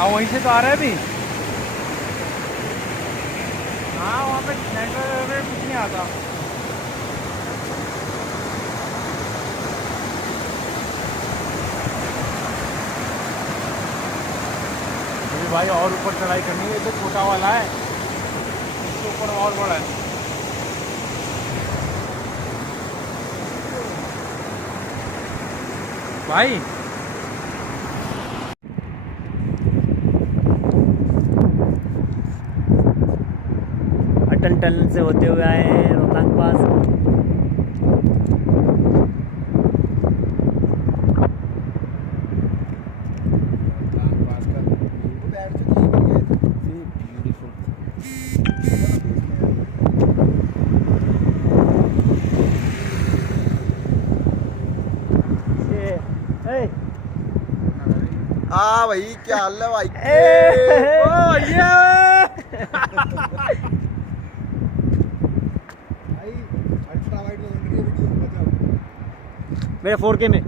हाँ वहीं से तो आ रहा है अभी। हाँ वहाँ पे नेटवर्क कुछ नहीं आता। भाई और ऊपर चढ़ाई करनी है, तो छोटा वाला है, इसके ऊपर और बड़ा है भाई। अटल टनल से होते हुए आए हैं रोहतांग पास। हाँ भाई क्या हाल है भाई? मेरे 4K में